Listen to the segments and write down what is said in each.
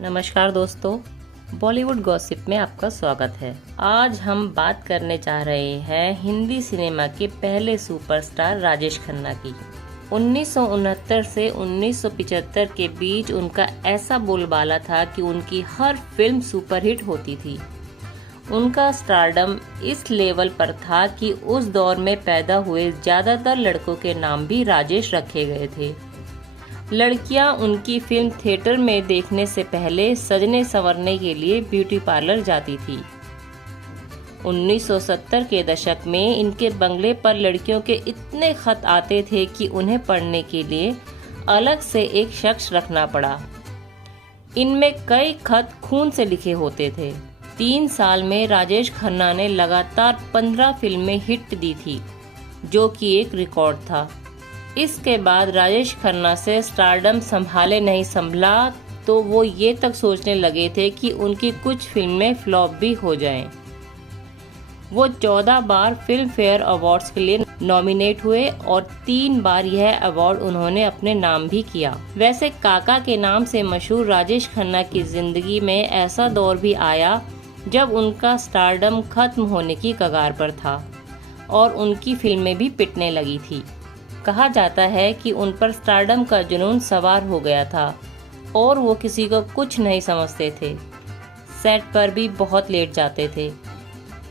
नमस्कार दोस्तों, बॉलीवुड गॉसिप में आपका स्वागत है। आज हम बात करने जा रहे हैं हिंदी सिनेमा के पहले सुपरस्टार राजेश खन्ना की। 1969 से 1975 के बीच उनका ऐसा बोलबाला था कि उनकी हर फिल्म सुपरहिट होती थी। उनका स्टारडम इस लेवल पर था कि उस दौर में पैदा हुए ज्यादातर लड़कों के नाम भी राजेश रखे गए थे। लड़कियां उनकी फिल्म थिएटर में देखने से पहले सजने संवरने के लिए ब्यूटी पार्लर जाती थी। 1970 के दशक में इनके बंगले पर लड़कियों के इतने खत आते थे कि उन्हें पढ़ने के लिए अलग से एक शख्स रखना पड़ा। इनमें कई खत खून से लिखे होते थे। 3 साल में राजेश खन्ना ने लगातार 15 फिल्में हिट दी थी, जो कि एक रिकॉर्ड था। इसके बाद राजेश खन्ना से स्टारडम संभाले नहीं संभला तो वो ये तक सोचने लगे थे कि उनकी कुछ फिल्में फ्लॉप भी हो जाएं। वो 14 बार फिल्म फेयर अवार्ड्स के लिए नॉमिनेट हुए और 3 बार यह अवार्ड उन्होंने अपने नाम भी किया। वैसे काका के नाम से मशहूर राजेश खन्ना की जिंदगी में ऐसा दौर भी आया जब उनका स्टारडम खत्म होने की कगार पर था और उनकी फिल्में भी पिटने लगी थी। कहा जाता है कि उन पर स्टारडम का जुनून सवार हो गया था और वो किसी को कुछ नहीं समझते थे। सेट पर भी बहुत लेट जाते थे।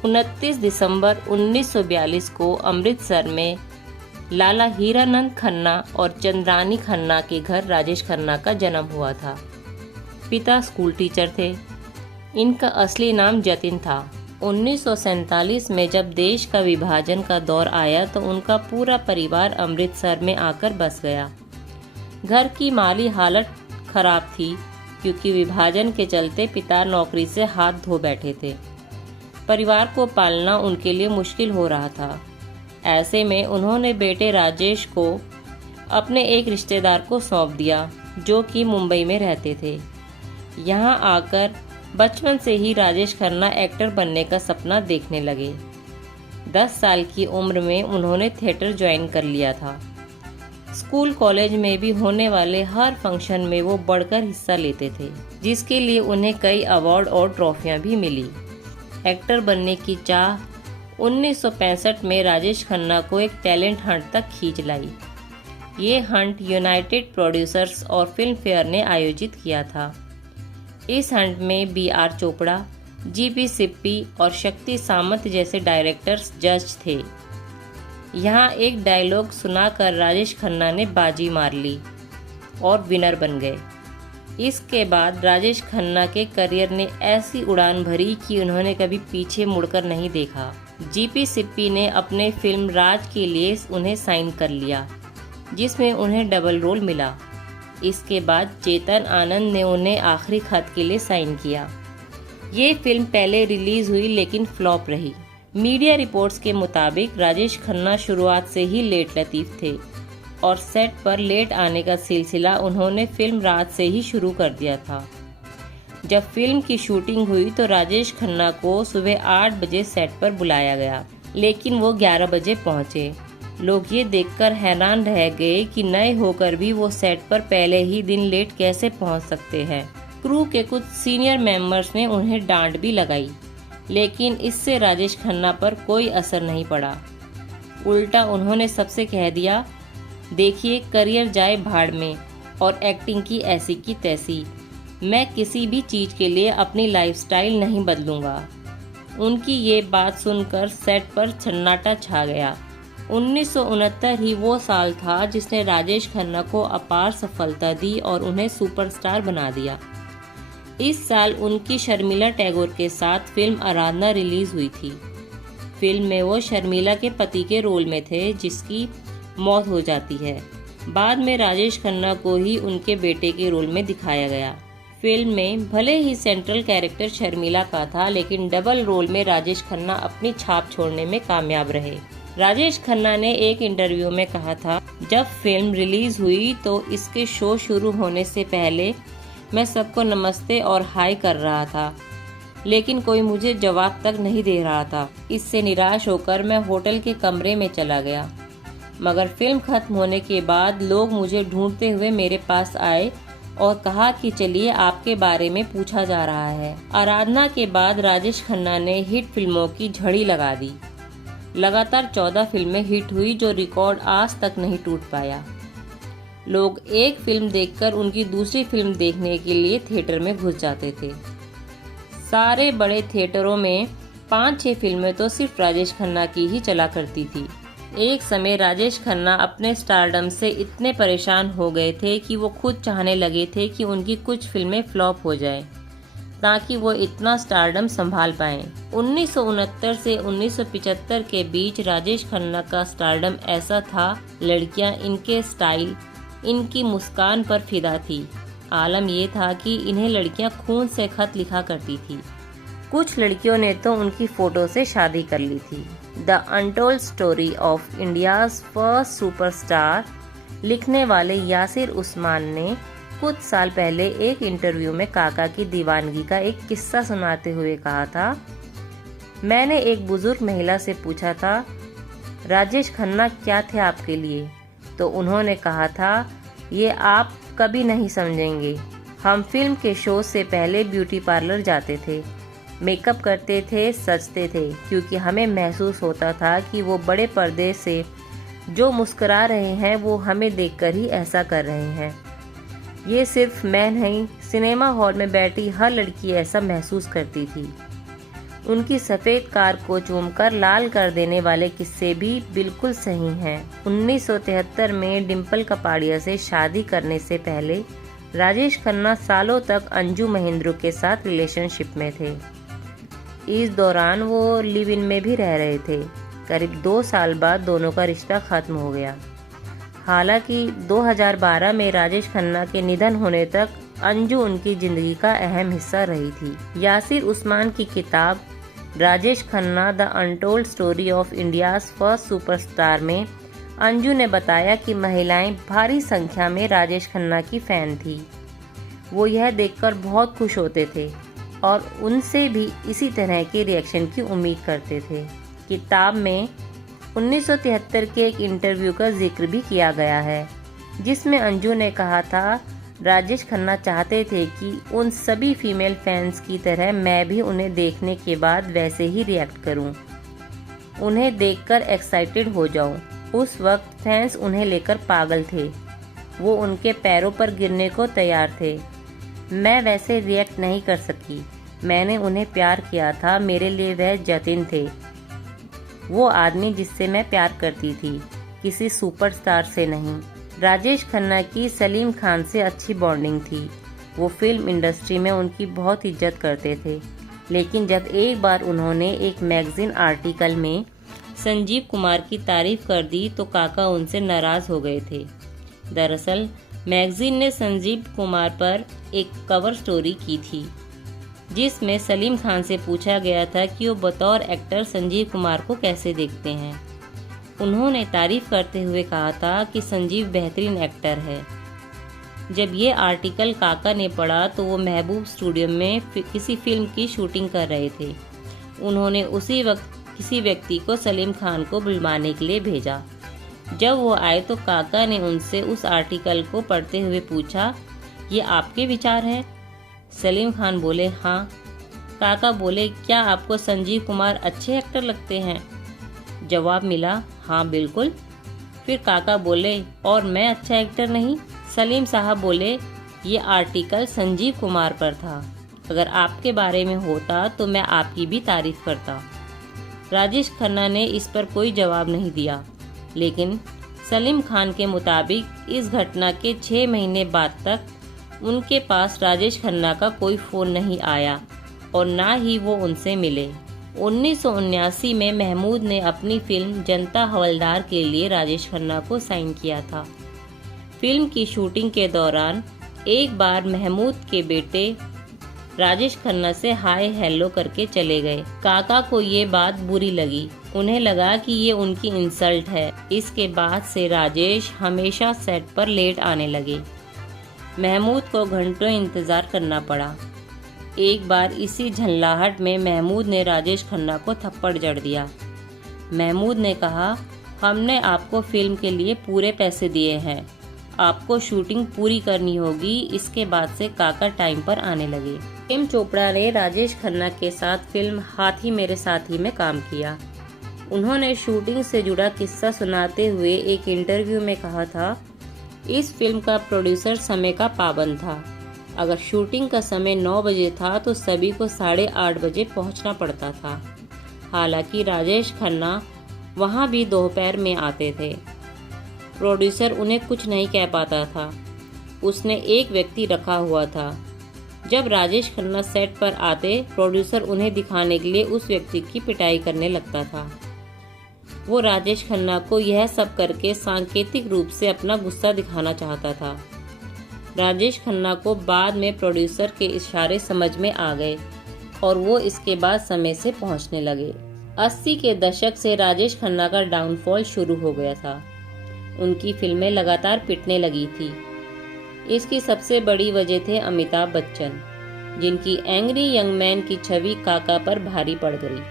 29 दिसंबर 1942 को अमृतसर में लाला हीरानंद खन्ना और चंद्रानी खन्ना के घर राजेश खन्ना का जन्म हुआ था। पिता स्कूल टीचर थे। इनका असली नाम जतिन था। 1947 में जब देश का विभाजन का दौर आया तो उनका पूरा परिवार अमृतसर में आकर बस गया। घर की माली हालत खराब थी क्योंकि विभाजन के चलते पिता नौकरी से हाथ धो बैठे थे। परिवार को पालना उनके लिए मुश्किल हो रहा था। ऐसे में उन्होंने बेटे राजेश को अपने एक रिश्तेदार को सौंप दिया जो कि मुंबई में रहते थे। यहाँ आकर बचपन से ही राजेश खन्ना एक्टर बनने का सपना देखने लगे। 10 साल की उम्र में उन्होंने थिएटर ज्वाइन कर लिया था। स्कूल कॉलेज में भी होने वाले हर फंक्शन में वो बढ़कर हिस्सा लेते थे, जिसके लिए उन्हें कई अवार्ड और ट्रॉफियां भी मिली। एक्टर बनने की चाह 1965 में राजेश खन्ना को एक टैलेंट हंट तक खींच लाई। ये हंट यूनाइटेड प्रोड्यूसर्स और फिल्म फेयर ने आयोजित किया था। इस हंट में B.R. चोपड़ा, G.P. सिप्पी और शक्ति सामंत जैसे डायरेक्टर्स जज थे। यहाँ एक डायलॉग सुनाकर राजेश खन्ना ने बाजी मार ली और विनर बन गए। इसके बाद राजेश खन्ना के करियर ने ऐसी उड़ान भरी कि उन्होंने कभी पीछे मुड़कर नहीं देखा। G.P. सिप्पी ने अपने फिल्म राज के लिए उन्हें साइन कर लिया, जिसमें उन्हें डबल रोल मिला। इसके बाद चेतन आनंद ने उन्हें आखिरी खत के लिए साइन किया। ये फिल्म पहले रिलीज हुई लेकिन फ्लॉप रही। मीडिया रिपोर्ट्स के मुताबिक राजेश खन्ना शुरुआत से ही लेट लतीफ थे और सेट पर लेट आने का सिलसिला उन्होंने फिल्म रात से ही शुरू कर दिया था। जब फिल्म की शूटिंग हुई तो राजेश खन्ना को सुबह 8 बजे सेट पर बुलाया गया, लेकिन वो 11 बजे पहुंचे। लोग ये देखकर हैरान रह गए कि नए होकर भी वो सेट पर पहले ही दिन लेट कैसे पहुंच सकते हैं। क्रू के कुछ सीनियर मेंबर्स ने उन्हें डांट भी लगाई, लेकिन इससे राजेश खन्ना पर कोई असर नहीं पड़ा। उल्टा उन्होंने सबसे कह दिया, देखिए करियर जाए भाड़ में और एक्टिंग की ऐसी की तैसी, मैं किसी भी चीज के लिए अपनी लाइफस्टाइल नहीं बदलूंगा। उनकी ये बात सुनकर सेट पर सन्नाटा छा गया। 1969 ही वो साल था जिसने राजेश खन्ना को अपार सफलता दी और उन्हें सुपरस्टार बना दिया। इस साल उनकी शर्मिला टैगोर के साथ फिल्म आराधना रिलीज हुई थी। फिल्म में वो शर्मिला के पति के रोल में थे जिसकी मौत हो जाती है। बाद में राजेश खन्ना को ही उनके बेटे के रोल में दिखाया गया। फिल्म में भले ही सेंट्रल कैरेक्टर शर्मिला का था, लेकिन डबल रोल में राजेश खन्ना अपनी छाप छोड़ने में कामयाब रहे। राजेश खन्ना ने एक इंटरव्यू में कहा था, जब फिल्म रिलीज हुई तो इसके शो शुरू होने से पहले मैं सबको नमस्ते और हाय कर रहा था, लेकिन कोई मुझे जवाब तक नहीं दे रहा था। इससे निराश होकर मैं होटल के कमरे में चला गया, मगर फिल्म खत्म होने के बाद लोग मुझे ढूंढते हुए मेरे पास आए और कहा कि चलिए आपके बारे में पूछा जा रहा है। आराधना के बाद राजेश खन्ना ने हिट फिल्मों की झड़ी लगा दी। लगातार 14 फिल्में हिट हुई जो रिकॉर्ड आज तक नहीं टूट पाया। लोग एक फिल्म देखकर उनकी दूसरी फिल्म देखने के लिए थिएटर में घुस जाते थे। सारे बड़े थिएटरों में 5-6 फिल्में तो सिर्फ राजेश खन्ना की ही चला करती थी। एक समय राजेश खन्ना अपने स्टारडम से इतने परेशान हो गए थे कि वो खुद चाहने लगे थे कि उनकी कुछ फिल्में फ्लॉप हो जाएं, ताकि वो इतना स्टारडम संभाल पाएं। 1969 से 1975 के बीच राजेश खन्ना का स्टारडम ऐसा था, लड़कियां इनके स्टाइल, इनकी मुस्कान पर फिदा थी। आलम ये था कि इन्हें लड़कियां खून से खत लिखा करती थी। कुछ लड़कियों ने तो उनकी फोटो से शादी कर ली थी। The untold story of India's first superstar लिखने वाले यासिर उस्मान ने कुछ साल पहले एक इंटरव्यू में काका की दीवानगी का एक किस्सा सुनाते हुए कहा था, मैंने एक बुजुर्ग महिला से पूछा था, राजेश खन्ना क्या थे आपके लिए? तो उन्होंने कहा था, ये आप कभी नहीं समझेंगे। हम फिल्म के शो से पहले ब्यूटी पार्लर जाते थे, मेकअप करते थे, सजते थे, क्योंकि हमें महसूस होता था कि वो बड़े पर्दे से जो मुस्कुरा रहे हैं वो हमें देखकर ही ऐसा कर रहे हैं। ये सिर्फ मैं नहीं, सिनेमा हॉल में बैठी हर लड़की ऐसा महसूस करती थी। उनकी सफ़ेद कार को चूमकर लाल कर देने वाले किस्से भी बिल्कुल सही हैं। 1973 में डिम्पल कपाड़िया से शादी करने से पहले राजेश खन्ना सालों तक अंजू महेंद्रू के साथ रिलेशनशिप में थे। इस दौरान वो लिव इन में भी रह रहे थे। करीब 2 साल बाद दोनों का रिश्ता खत्म हो गया। हालांकि 2012 में राजेश खन्ना के निधन होने तक अंजू उनकी जिंदगी का अहम हिस्सा रही थी। यासिर उस्मान की किताब Rajesh Khanna the untold story of India's first superstar में अंजू ने बताया कि महिलाएं भारी संख्या में राजेश खन्ना की फैन थी। वो यह देखकर बहुत खुश होते थे और उनसे भी इसी तरह के रिएक्शन की उम्मीद करते थे। किताब में 1973 के एक इंटरव्यू का जिक्र भी किया गया है, जिसमें अंजू ने कहा था, राजेश खन्ना चाहते थे कि उन सभी फीमेल फैंस की तरह मैं भी उन्हें देखने के बाद वैसे ही रिएक्ट करूं, उन्हें देखकर एक्साइटेड हो जाऊं। उस वक्त फैंस उन्हें लेकर पागल थे, वो उनके पैरों पर गिरने को तैयार थे। मैं वैसे रिएक्ट नहीं कर सकी। मैंने उन्हें प्यार किया था, मेरे लिए वह जतिन थे, वो आदमी जिससे मैं प्यार करती थी, किसी सुपरस्टार से नहीं। राजेश खन्ना की सलीम खान से अच्छी बॉन्डिंग थी। वो फिल्म इंडस्ट्री में उनकी बहुत इज्जत करते थे। लेकिन जब एक बार उन्होंने एक मैगजीन आर्टिकल में संजीव कुमार की तारीफ कर दी तो काका उनसे नाराज हो गए थे। दरअसल मैगजीन ने संजीव कुमार पर एक कवर स्टोरी की थी, जिसमें सलीम खान से पूछा गया था कि वो बतौर एक्टर संजीव कुमार को कैसे देखते हैं। उन्होंने तारीफ करते हुए कहा था कि संजीव बेहतरीन एक्टर है। जब ये आर्टिकल काका ने पढ़ा तो वो महबूब स्टूडियो में किसी फिल्म की शूटिंग कर रहे थे। उन्होंने उसी वक्त किसी व्यक्ति को सलीम खान को बुलवाने के लिए भेजा। जब वो आए तो काका ने उनसे उस आर्टिकल को पढ़ते हुए पूछा, ये आपके विचार हैं? सलीम खान बोले, हाँ। काका बोले, क्या आपको संजीव कुमार अच्छे एक्टर लगते हैं? जवाब मिला, हाँ बिल्कुल। फिर काका बोले, और मैं अच्छा एक्टर नहीं? सलीम साहब बोले, ये आर्टिकल संजीव कुमार पर था, अगर आपके बारे में होता तो मैं आपकी भी तारीफ करता। राजेश खन्ना ने इस पर कोई जवाब नहीं दिया, लेकिन सलीम खान के मुताबिक इस घटना के 6 महीने बाद तक उनके पास राजेश खन्ना का कोई फ़ोन नहीं आया और ना ही वो उनसे मिले। 1979 में महमूद ने अपनी फिल्म जनता हवलदार के लिए राजेश खन्ना को साइन किया था। फिल्म की शूटिंग के दौरान एक बार महमूद के बेटे राजेश खन्ना से हाय हेलो करके चले गए। काका को ये बात बुरी लगी, उन्हें लगा कि ये उनकी इंसल्ट है। इसके बाद से राजेश हमेशा सेट पर लेट आने लगे। महमूद को घंटों इंतजार करना पड़ा। एक बार इसी झल्लाहट में महमूद ने राजेश खन्ना को थप्पड़ जड़ दिया। महमूद ने कहा, हमने आपको फिल्म के लिए पूरे पैसे दिए हैं, आपको शूटिंग पूरी करनी होगी। इसके बाद से काका टाइम पर आने लगे। प्रेम चोपड़ा ने राजेश खन्ना के साथ फिल्म हाथी मेरे साथी में काम किया। उन्होंने शूटिंग से जुड़ा किस्सा सुनाते हुए एक इंटरव्यू में कहा था, इस फिल्म का प्रोड्यूसर समय का पाबंद था। अगर शूटिंग का समय 9 बजे था तो सभी को 8:30 बजे पहुंचना पड़ता था। हालांकि राजेश खन्ना वहां भी दोपहर में आते थे। प्रोड्यूसर उन्हें कुछ नहीं कह पाता था। उसने एक व्यक्ति रखा हुआ था। जब राजेश खन्ना सेट पर आते, प्रोड्यूसर उन्हें दिखाने के लिए उस व्यक्ति की पिटाई करने लगता था। वो राजेश खन्ना को यह सब करके सांकेतिक रूप से अपना गुस्सा दिखाना चाहता था। राजेश खन्ना को बाद में प्रोड्यूसर के इशारे समझ में आ गए और वो इसके बाद समय से पहुंचने लगे। 80 के दशक से राजेश खन्ना का डाउनफॉल शुरू हो गया था। उनकी फिल्में लगातार पिटने लगी थी। इसकी सबसे बड़ी वजह थे अमिताभ बच्चन, जिनकी एंग्री यंग मैन की छवि काका पर भारी पड़ गई।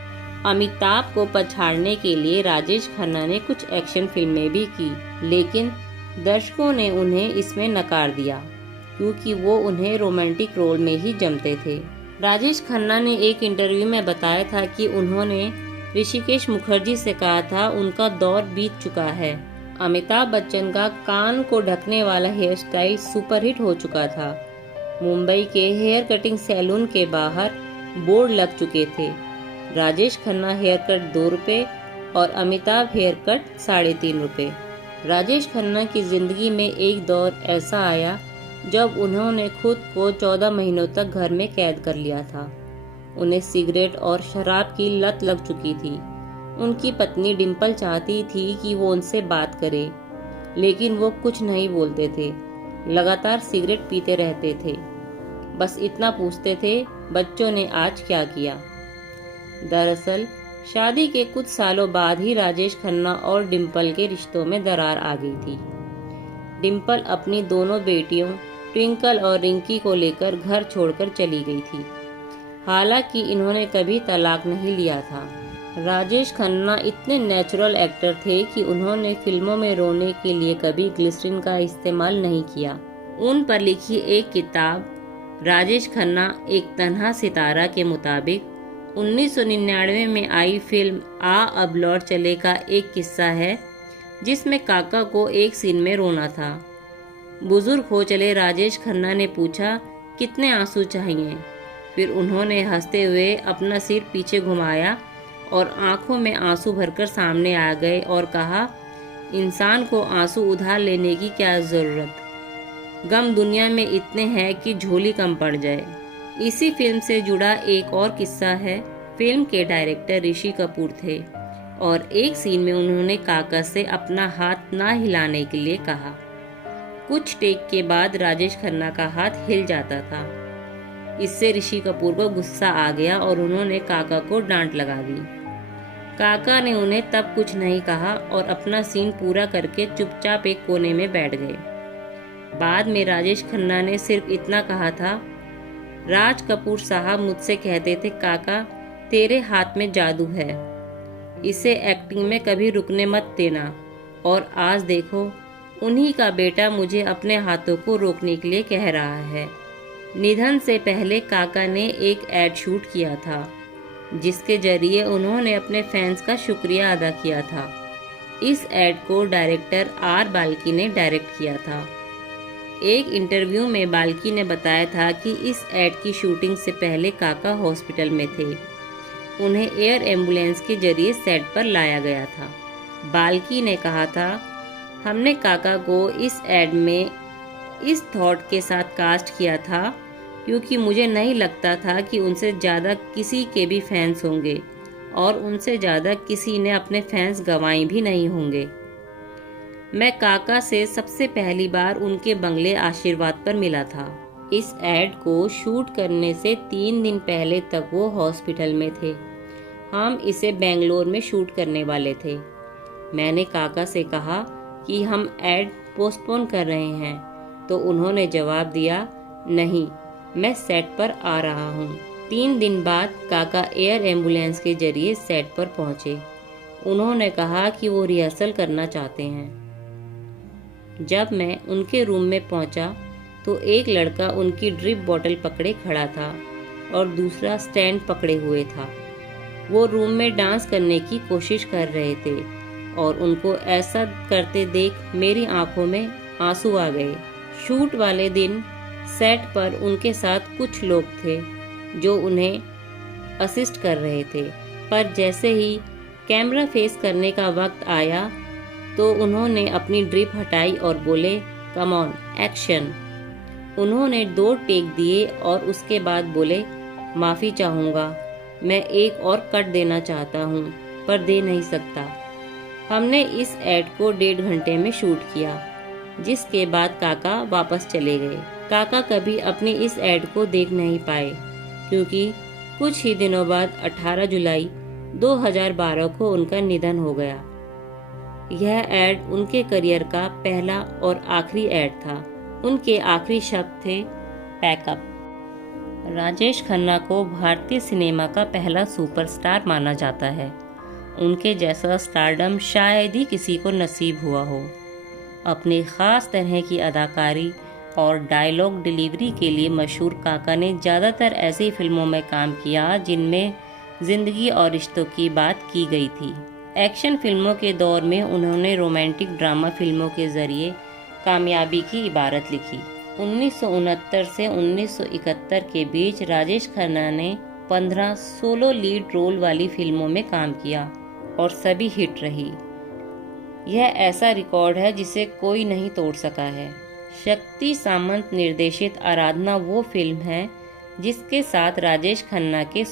अमिताभ को पछाड़ने के लिए राजेश खन्ना ने कुछ एक्शन फिल्में भी की, लेकिन दर्शकों ने उन्हें इसमें नकार दिया क्योंकि वो उन्हें रोमांटिक रोल में ही जमते थे। राजेश खन्ना ने एक इंटरव्यू में बताया था कि उन्होंने ऋषिकेश मुखर्जी से कहा था उनका दौर बीत चुका है। अमिताभ बच्चन का कान को ढकने वाला हेयर स्टाइल सुपरहिट हो चुका था। मुंबई के हेयर कटिंग सैलून के बाहर बोर्ड लग चुके थे, राजेश खन्ना हेयर कट 2 रुपए और अमिताभ हेयर कट 3.5 रुपए। राजेश खन्ना की जिंदगी में एक दौर ऐसा आया जब उन्होंने खुद को 14 महीनों तक घर में कैद कर लिया था। उन्हें सिगरेट और शराब की लत लग चुकी थी। उनकी पत्नी डिम्पल चाहती थी कि वो उनसे बात करे, लेकिन वो कुछ नहीं बोलते थे। लगातार सिगरेट पीते रहते थे। बस इतना पूछते थे, बच्चों ने आज क्या किया। दरअसल शादी के कुछ सालों बाद ही राजेश खन्ना और डिम्पल के रिश्तों में दरार आ गई थी। डिम्पल अपनी दोनों बेटियों ट्विंकल और रिंकी को लेकर घर छोड़कर चली गई थी। हालांकि इन्होंने कभी तलाक नहीं लिया था। राजेश खन्ना इतने नेचुरल एक्टर थे कि उन्होंने फिल्मों में रोने के लिए कभी ग्लिसरीन का इस्तेमाल नहीं किया। उन पर लिखी एक किताब राजेश खन्ना एक तन्हा सितारा के मुताबिक 1999 में आई फिल्म आ अब लौट चले का एक किस्सा है, जिसमें काका को एक सीन में रोना था। बुजुर्ग हो चले राजेश खन्ना ने पूछा, कितने आंसू चाहिए? फिर उन्होंने हंसते हुए अपना सिर पीछे घुमाया और आंखों में आंसू भरकर सामने आ गए और कहा, इंसान को आंसू उधार लेने की क्या ज़रूरत, गम दुनिया में इतने हैं कि झोली कम पड़ जाए। इसी फिल्म से जुड़ा एक और किस्सा है। फिल्म के डायरेक्टर ऋषि कपूर थे और एक सीन में उन्होंने काका से अपना हाथ ना हिलाने के लिए कहा। कुछ टेक के बाद राजेश खन्ना का हाथ हिल जाता था। इससे ऋषि कपूर को गुस्सा आ गया और उन्होंने काका को डांट लगा दी। काका ने उन्हें तब कुछ नहीं कहा और अपना सीन पूरा करके चुपचाप एक कोने में बैठ गए। बाद में राजेश खन्ना ने सिर्फ इतना कहा था, राज कपूर साहब मुझसे कहते थे, काका तेरे हाथ में जादू है, इसे एक्टिंग में कभी रुकने मत देना। और आज देखो, उन्हीं का बेटा मुझे अपने हाथों को रोकने के लिए कह रहा है। निधन से पहले काका ने एक एड शूट किया था, जिसके जरिए उन्होंने अपने फैंस का शुक्रिया अदा किया था। इस एड को डायरेक्टर आर बाल्की ने डायरेक्ट किया था। एक इंटरव्यू में बाल्की ने बताया था कि इस एड की शूटिंग से पहले काका हॉस्पिटल में थे। उन्हें एयर एम्बुलेंस के जरिए सेट पर लाया गया था। बाल्की ने कहा था, हमने काका को इस एड में इस थॉट के साथ कास्ट किया था क्योंकि मुझे नहीं लगता था कि उनसे ज़्यादा किसी के भी फैंस होंगे और उनसे ज़्यादा किसी ने अपने फैंस गंवाए भी नहीं होंगे। मैं काका से सबसे पहली बार उनके बंगले आशीर्वाद पर मिला था। इस एड को शूट करने से 3 दिन पहले तक वो हॉस्पिटल में थे। हम इसे बेंगलोर में शूट करने वाले थे। मैंने काका से कहा कि हम एड पोस्टपोन कर रहे हैं, तो उन्होंने जवाब दिया, नहीं, मैं सेट पर आ रहा हूँ। 3 दिन बाद काका एयर एम्बुलेंस के जरिए सेट पर पहुँचे। उन्होंने कहा कि वो रिहर्सल करना चाहते हैं। जब मैं उनके रूम में पहुंचा तो एक लड़का उनकी ड्रिप बोतल पकड़े खड़ा था और दूसरा स्टैंड पकड़े हुए था। वो रूम में डांस करने की कोशिश कर रहे थे और उनको ऐसा करते देख मेरी आंखों में आंसू आ गए। शूट वाले दिन सेट पर उनके साथ कुछ लोग थे जो उन्हें असिस्ट कर रहे थे, पर जैसे ही कैमरा फेस करने का वक्त आया तो उन्होंने अपनी ड्रिप हटाई और बोले, कम ऑन एक्शन। उन्होंने 2 टेक दिए और उसके बाद बोले, माफ़ी चाहूँगा, मैं एक और कट देना चाहता हूँ पर दे नहीं सकता। हमने इस ऐड को 1.5 घंटे में शूट किया, जिसके बाद काका वापस चले गए। काका कभी अपनी इस ऐड को देख नहीं पाए क्योंकि कुछ ही दिनों बाद 18 जुलाई 2012 को उनका निधन हो गया। यह ऐड उनके करियर का पहला और आखिरी ऐड था। उनके आखिरी शब्द थे, पैकअप। राजेश खन्ना को भारतीय सिनेमा का पहला सुपरस्टार माना जाता है। उनके जैसा स्टारडम शायद ही किसी को नसीब हुआ हो। अपनी ख़ास तरह की अदाकारी और डायलॉग डिलीवरी के लिए मशहूर काका ने ज़्यादातर ऐसी फिल्मों में काम किया जिनमें ज़िंदगी और रिश्तों की बात की गई थी। एक्शन फिल्मों के दौर में उन्होंने रोमांटिक ड्रामा फिल्मों के ज़रिए कामयाबी की इबारत लिखी। 1969 से 1971 के बीच राजेश खन्ना ने 15 सोलो लीड रोल वाली फिल्मों में काम किया और सभी हिट रही। यह ऐसा रिकॉर्ड है जिसे कोई नहीं तोड़ सका है। शक्ति सामंत निर्देशित आराधना वो फिल्म है जिसके साथ राजेश खन्ना के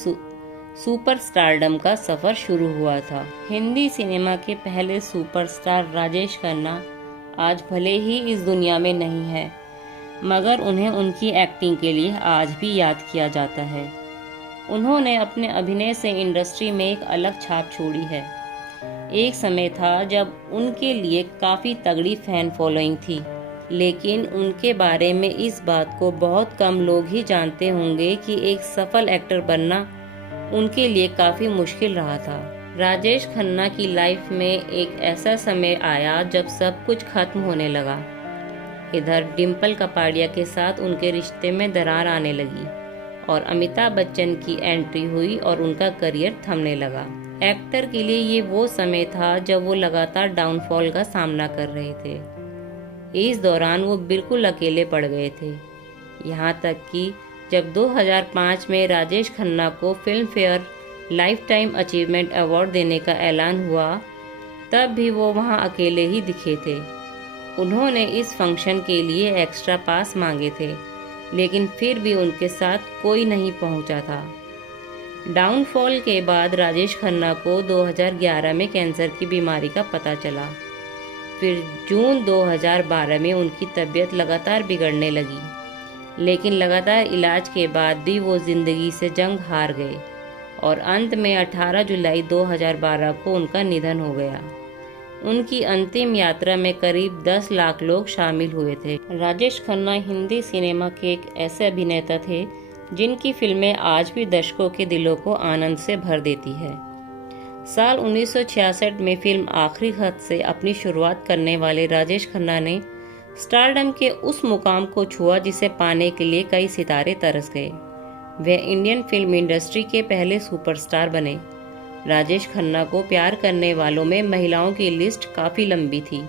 सुपर स्टारडम का सफर शुरू हुआ था। हिंदी सिनेमा के पहले सुपरस्टार राजेश खन्ना आज भले ही इस दुनिया में नहीं है, मगर उन्हें उनकी एक्टिंग के लिए आज भी याद किया जाता है। उन्होंने अपने अभिनय से इंडस्ट्री में एक अलग छाप छोड़ी है। एक समय था जब उनके लिए काफ़ी तगड़ी फैन फॉलोइंग थी, लेकिन उनके बारे में इस बात को बहुत कम लोग ही जानते होंगे कि एक सफल एक्टर बनना उनके लिए काफ़ी मुश्किल रहा था। राजेश खन्ना की लाइफ में एक ऐसा समय आया जब सब कुछ खत्म होने लगा। इधर डिम्पल कपाड़िया के साथ उनके रिश्ते में दरार आने लगी और अमिताभ बच्चन की एंट्री हुई और उनका करियर थमने लगा। एक्टर के लिए ये वो समय था जब वो लगातार डाउनफॉल का सामना कर रहे थे। इस दौरान वो बिल्कुल अकेले पड़ गए थे, यहाँ तक कि जब 2005 में राजेश खन्ना को film fair life time achievement award देने का ऐलान हुआ, तब भी वो वहाँ अकेले ही दिखे थे। उन्होंने इस फंक्शन के लिए एक्स्ट्रा पास मांगे थे, लेकिन फिर भी उनके साथ कोई नहीं पहुँचा था। डाउनफॉल के बाद राजेश खन्ना को 2011 में कैंसर की बीमारी का पता चला। फिर जून 2012 में उनकी तबीयत लगातार बिगड़ने लगी, लेकिन लगातार इलाज के बाद भी वो ज़िंदगी से जंग हार गए और अंत में 18 जुलाई 2012 को उनका निधन हो गया। उनकी अंतिम यात्रा में करीब 10 लाख लोग शामिल हुए थे। राजेश खन्ना हिंदी सिनेमा के एक ऐसे अभिनेता थे जिनकी फिल्में आज भी दर्शकों के दिलों को आनंद से भर देती है। साल 1966 में फिल्म आखिरी खत से अपनी शुरुआत करने वाले राजेश खन्ना ने स्टारडम के उस मुकाम को छुआ जिसे पाने के लिए कई सितारे तरस गए। वह इंडियन फिल्म इंडस्ट्री के पहले सुपरस्टार बने। राजेश खन्ना को प्यार करने वालों में महिलाओं की लिस्ट काफ़ी लंबी थी।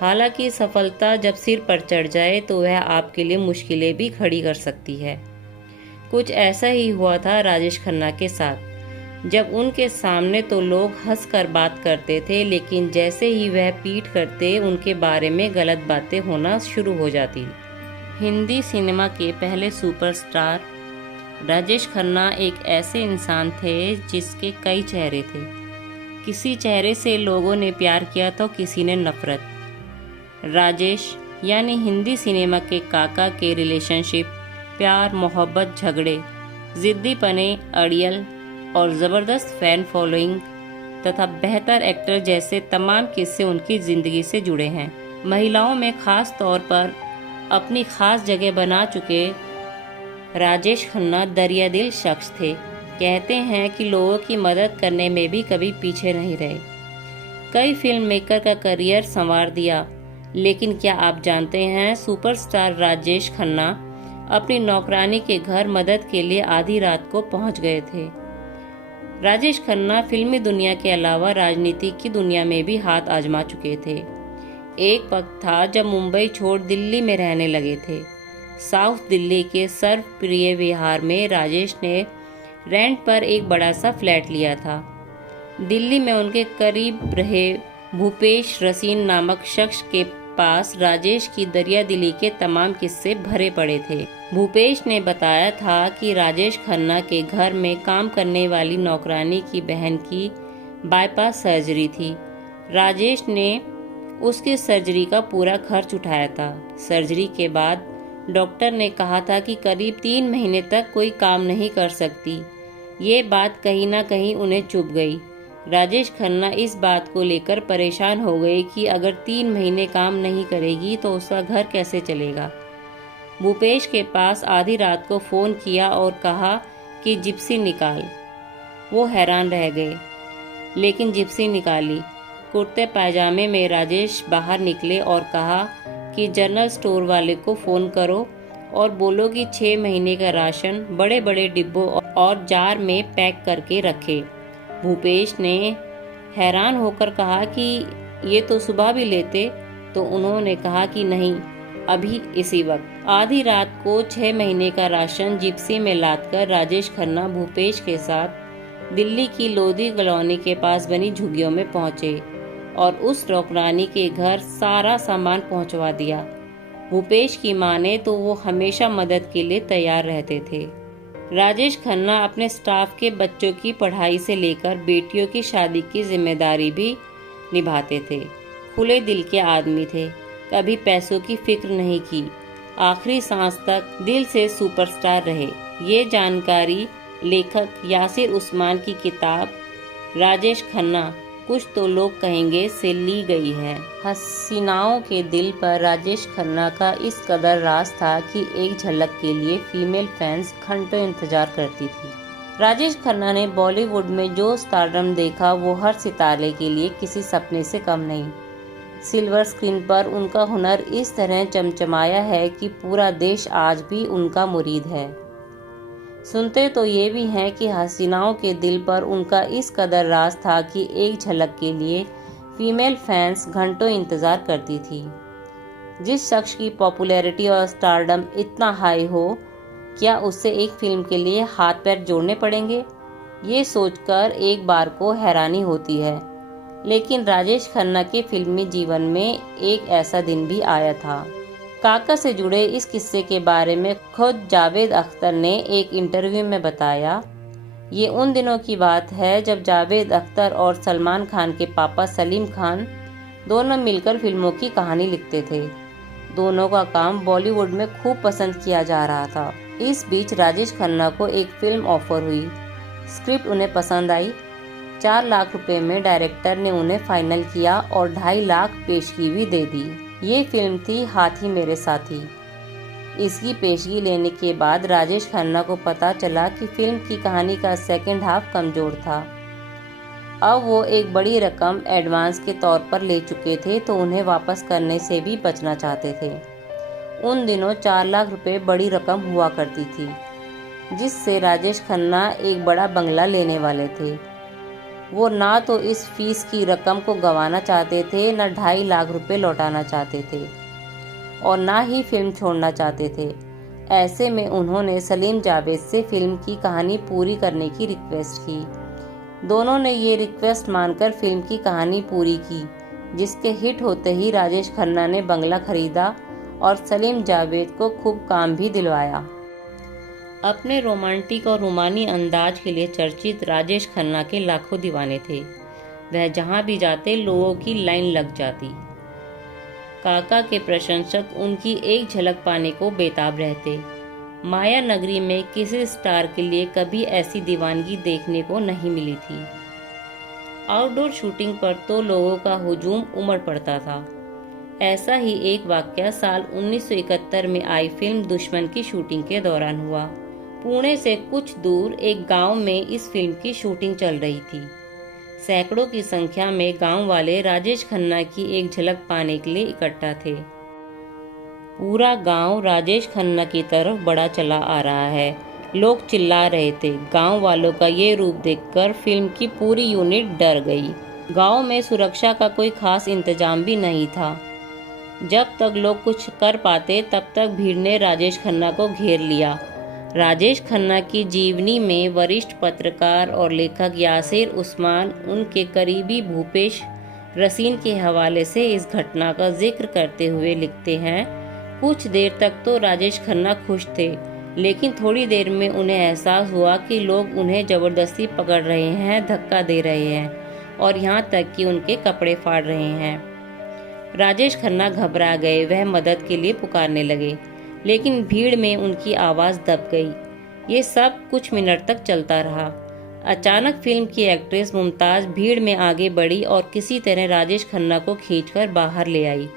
हालांकि सफलता जब सिर पर चढ़ जाए तो वह आपके लिए मुश्किलें भी खड़ी कर सकती है। कुछ ऐसा ही हुआ था राजेश खन्ना के साथ। जब उनके सामने तो लोग हंसकर बात करते थे, लेकिन जैसे ही वह पीठ करते उनके बारे में गलत बातें होना शुरू हो जाती। हिंदी सिनेमा के पहले सुपरस्टार राजेश खन्ना एक ऐसे इंसान थे जिसके कई चेहरे थे। किसी चेहरे से लोगों ने प्यार किया तो किसी ने नफरत। राजेश यानी हिंदी सिनेमा के काका के रिलेशनशिप, प्यार, मोहब्बत, झगड़े, जिद्दीपने, अड़ियल और ज़बरदस्त फैन फॉलोइंग तथा बेहतर एक्टर जैसे तमाम किस्से उनकी ज़िंदगी से जुड़े हैं। महिलाओं में ख़ास तौर पर अपनी ख़ास जगह बना चुके राजेश खन्ना दरियादिल शख्स थे। कहते हैं कि लोगों की मदद करने में भी कभी पीछे नहीं रहे। कई फिल्म मेकर का करियर संवार दिया, लेकिन क्या आप जानते हैं, सुपरस्टार राजेश खन्ना अपनी नौकरानी के घर मदद के लिए आधी रात को पहुंच गए थे। राजेश खन्ना फिल्मी दुनिया के अलावा राजनीति की दुनिया में भी हाथ आजमा चुके थे। एक वक्त था जब मुंबई छोड़ दिल्ली में रहने लगे थे। साउथ दिल्ली के सर्वप्रिय विहार में राजेश ने रेंट पर एक बड़ा सा फ्लैट लिया था। दिल्ली में उनके करीब रहे भूपेश रसीन नामक शख्स के पास राजेश की दरियादिली के तमाम किस्से भरे पड़े थे। भूपेश ने बताया था कि राजेश खन्ना के घर में काम करने वाली नौकरानी की बहन की बाईपास सर्जरी थी। राजेश ने उसकी सर्जरी का पूरा खर्च उठाया था। सर्जरी के बाद डॉक्टर ने कहा था कि करीब 3 महीने तक कोई काम नहीं कर सकती। ये बात कहीं ना कहीं उन्हें चुभ गई। राजेश खन्ना इस बात को लेकर परेशान हो गए कि अगर 3 महीने काम नहीं करेगी तो उसका घर कैसे चलेगा। भूपेश के पास आधी रात को फ़ोन किया और कहा कि जिप्सी निकाल। वो हैरान रह गए, लेकिन जिप्सी निकाली। कुर्ते पायजामे में राजेश बाहर निकले और कहा कि जनरल स्टोर वाले को फ़ोन करो और बोलो कि 6 महीने का राशन बड़े बड़े डिब्बों और जार में पैक करके रखे। भूपेश ने हैरान होकर कहा कि ये तो सुबह भी लेते, तो उन्होंने कहा कि नहीं, अभी इसी वक्त। आधी रात को 6 महीने का राशन जिप्सी में लादकर राजेश खन्ना भूपेश के साथ दिल्ली की लोधी कॉलोनी के पास बनी झुग्गियों में पहुंचे और उस नौकरानी के घर सारा सामान पहुंचवा दिया। भूपेश की माने तो वो हमेशा मदद के लिए तैयार रहते थे। राजेश खन्ना अपने स्टाफ के बच्चों की पढ़ाई से लेकर बेटियों की शादी की जिम्मेदारी भी निभाते थे। खुले दिल के आदमी थे, कभी पैसों की फिक्र नहीं की। आखिरी सांस तक दिल से सुपरस्टार रहे। ये जानकारी लेखक यासिर उस्मान की किताब राजेश खन्ना कुछ तो लोग कहेंगे से ली गई है। हसीनाओं के दिल पर राजेश खन्ना का इस कदर राज था कि एक झलक के लिए फीमेल फैंस घंटों इंतजार करती थी। राजेश खन्ना ने बॉलीवुड में जो स्टारडम देखा वो हर सितारे के लिए किसी सपने से कम नहीं। सिल्वर स्क्रीन पर उनका हुनर इस तरह चमचमाया है कि पूरा देश आज भी उनका मुरीद है। सुनते तो ये भी हैं कि हसीनाओं के दिल पर उनका इस कदर राज था कि एक झलक के लिए फीमेल फैंस घंटों इंतजार करती थी। जिस शख्स की पॉपुलैरिटी और स्टारडम इतना हाई हो, क्या उससे एक फिल्म के लिए हाथ पैर जोड़ने पड़ेंगे? ये सोचकर एक बार को हैरानी होती है। लेकिन राजेश खन्ना के फिल्मी जीवन में एक ऐसा दिन भी आया था। काका से जुड़े इस किस्से के बारे में खुद जावेद अख्तर ने एक इंटरव्यू में बताया। ये उन दिनों की बात है जब जावेद अख्तर और सलमान खान के पापा सलीम खान दोनों मिलकर फिल्मों की कहानी लिखते थे। दोनों का काम बॉलीवुड में खूब पसंद किया जा रहा था। इस बीच राजेश खन्ना को एक फिल्म ऑफर हुई। स्क्रिप्ट उन्हें पसंद आई। 4 लाख रुपए में डायरेक्टर ने उन्हें फाइनल किया और 2.5 लाख पेशगी भी दे दी। ये फिल्म थी हाथी मेरे साथी। इसकी पेशगी लेने के बाद राजेश खन्ना को पता चला कि फिल्म की कहानी का सेकंड हाफ कमजोर था। अब वो एक बड़ी रकम एडवांस के तौर पर ले चुके थे, तो उन्हें वापस करने से भी बचना चाहते थे। उन दिनों 4 लाख रुपए बड़ी रकम हुआ करती थी, जिससे राजेश खन्ना एक बड़ा बंगला लेने वाले थे। वो ना तो इस फीस की रकम को गंवाना चाहते थे, न 2.5 लाख रुपए लौटाना चाहते थे और ना ही फिल्म छोड़ना चाहते थे। ऐसे में उन्होंने सलीम जावेद से फिल्म की कहानी पूरी करने की रिक्वेस्ट की। दोनों ने ये रिक्वेस्ट मानकर फिल्म की कहानी पूरी की, जिसके हिट होते ही राजेश खन्ना ने बंगला खरीदा और सलीम जावेद को खूब काम भी दिलवाया। अपने रोमांटिक और रूमानी अंदाज के लिए चर्चित राजेश खन्ना के लाखों दीवाने थे। वह जहां भी जाते लोगों की लाइन लग जाती। काका के प्रशंसक उनकी एक झलक पाने को बेताब रहते। माया नगरी में किसी स्टार के लिए कभी ऐसी दीवानगी देखने को नहीं मिली थी। आउटडोर शूटिंग पर तो लोगों का हुजूम उमड़ पड़ता था। ऐसा ही एक वाकया साल 1971 में आई फिल्म दुश्मन की शूटिंग के दौरान हुआ। पुणे से कुछ दूर एक गांव में इस फिल्म की शूटिंग चल रही थी। सैकड़ों की संख्या में गांव वाले राजेश खन्ना की एक झलक पाने के लिए इकट्ठा थे। पूरा गांव राजेश खन्ना की तरफ बढ़ा चला आ रहा है। लोग चिल्ला रहे थे। गांव वालों का ये रूप देखकर फिल्म की पूरी यूनिट डर गई। गांव में सुरक्षा का कोई खास इंतजाम भी नहीं था। जब तक लोग कुछ कर पाते तब तक भीड़ ने राजेश खन्ना को घेर लिया। राजेश खन्ना की जीवनी में वरिष्ठ पत्रकार और लेखक यासिर उस्मान उनके करीबी भूपेश रसीन के हवाले से इस घटना का जिक्र करते हुए लिखते हैं, कुछ देर तक तो राजेश खन्ना खुश थे, लेकिन थोड़ी देर में उन्हें एहसास हुआ कि लोग उन्हें जबरदस्ती पकड़ रहे हैं, धक्का दे रहे हैं और यहाँ तक कि उनके कपड़े फाड़ रहे हैं। राजेश खन्ना घबरा गए। वह मदद के लिए पुकारने लगे, लेकिन भीड़ में उनकी आवाज़ दब गई। ये सब कुछ मिनट तक चलता रहा। अचानक फिल्म की एक्ट्रेस मुमताज़ भीड़ में आगे बढ़ी और किसी तरह राजेश खन्ना को खींचकर बाहर ले आई।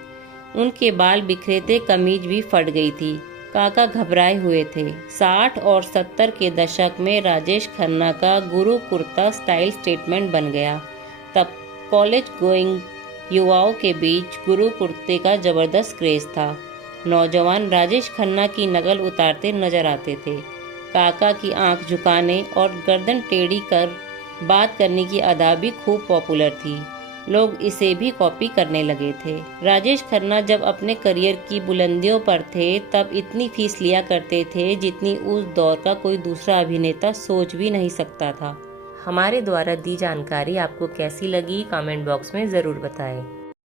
उनके बाल बिखरे थे, कमीज भी फट गई थी। काका घबराए हुए थे। 60 और 70 के दशक में राजेश खन्ना का गुरु कुर्ता स्टाइल स्टेटमेंट बन गया। तब कॉलेज गोइंग युवाओं के बीच गुरु कुर्ते का जबरदस्त क्रेज था। नौजवान राजेश खन्ना की नकल उतारते नजर आते थे। काका की आंख झुकाने और गर्दन टेढ़ी कर बात करने की अदा भी खूब पॉपुलर थी। लोग इसे भी कॉपी करने लगे थे। राजेश खन्ना जब अपने करियर की बुलंदियों पर थे तब इतनी फीस लिया करते थे जितनी उस दौर का कोई दूसरा अभिनेता सोच भी नहीं सकता था। हमारे द्वारा दी जानकारी आपको कैसी लगी, कमेंट बॉक्स में ज़रूर बताएं।